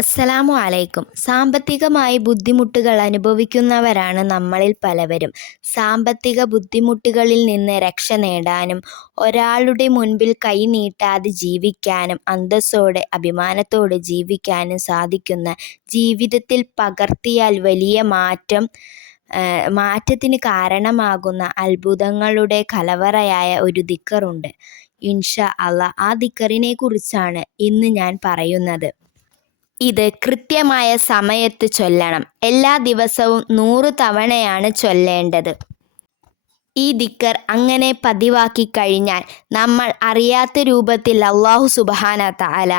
അസ്സലാമു അലൈക്കും. സാമ്പത്തികമായി ബുദ്ധിമുട്ടുകൾ അനുഭവിക്കുന്നവരാണ് നമ്മളിൽ പലവരും. സാമ്പത്തിക ബുദ്ധിമുട്ടുകളിൽ നിന്ന് രക്ഷ നേടാനും ഒരാളുടെ മുൻപിൽ കൈ നീട്ടാതെ ജീവിക്കാനും അന്തസ്സോടെ അഭിമാനത്തോടെ ജീവിക്കാനും സാധിക്കുന്ന, ജീവിതത്തിൽ പകർത്തിയാൽ വലിയ മാറ്റത്തിന് കാരണമാകുന്ന അത്ഭുതങ്ങളുടെ കലവറയായ ഒരു ദിക്റുണ്ട്. ഇൻഷാ അല്ലാഹ് ആ ദിക്റിനെ കുറിച്ചാണ് ഇന്ന് ഞാൻ പറയുന്നത്. ഇത് കൃത്യമായ സമയത്ത് ചൊല്ലണം. എല്ലാ ദിവസവും 100 തവണയാണ് ചൊല്ലേണ്ടത്. ഈ ദിക്ർ അങ്ങനെ പതിവാക്കി കഴിഞ്ഞാൽ നമ്മൾ അറിയാത്ത രൂപത്തിൽ അല്ലാഹു സുബ്ഹാനഹു തആല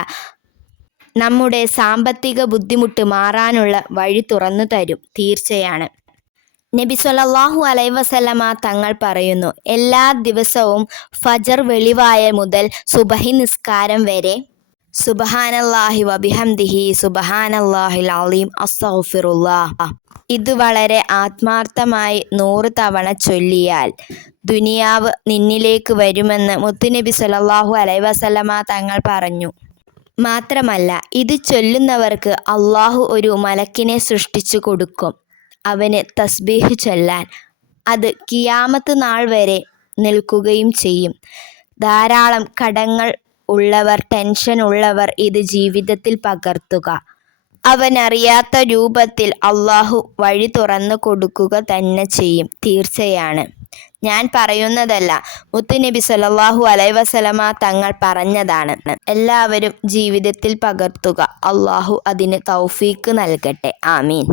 നമ്മുടെ സാമ്പത്തിക ബുദ്ധിമുട്ട് മാറാനുള്ള വഴി തുറന്നു തരും. തീർച്ചയാണ്. നബി സ്വല്ലല്ലാഹു അലൈഹി വസല്ലമ തങ്ങൾ പറയുന്നു, എല്ലാ ദിവസവും ഫജർ വെളിവായ മുതൽ സുബഹി നിസ്കാരം വരെ സുബ്ഹാനല്ലാഹി വബിഹംദിഹി സുബ്ഹാനല്ലാഹിൽ അലീം അസ്തഗ്ഫിറുല്ലാഹ്. ഇത് വളരെ ആത്മാർത്ഥമായി 100 തവണ ചൊല്ലിയാൽ ദുനിയാവ് നിന്നിലേക്ക് വരുമെന്ന് മുത്തുനബി സ്വല്ലല്ലാഹു അലൈഹി വസല്ലമ തങ്ങൾ പറഞ്ഞു. മാത്രമല്ല, ഇത് ചൊല്ലുന്നവർക്ക് അല്ലാഹു ഒരു മലക്കിനെ സൃഷ്ടിച്ചു കൊടുക്കും, അവന് തസ്ബീഹ് ചൊല്ലാൻ. അത് ഖിയാമത്ത് നാൾ വരെ നിൽക്കുകയും ചെയ്യും. ധാരാളം കടങ്ങൾ ഉള്ളവർ, ടെൻഷൻ ഉള്ളവർ ഇത് ജീവിതത്തിൽ പകർത്തുക. അവനറിയാത്ത രൂപത്തിൽ അല്ലാഹു വഴി തുറന്നു കൊടുക്കുക തന്നെ ചെയ്യും. തീർച്ചയാണ്. ഞാൻ പറയുന്നതല്ല, മുത്തുനബി സ്വല്ലല്ലാഹു അലൈഹി വസല്ലമ തങ്ങൾ പറഞ്ഞതാണ്. എല്ലാവരും ജീവിതത്തിൽ പകർത്തുക. അല്ലാഹു അതിന് തൗഫീക്ക് നൽകട്ടെ. ആമീൻ.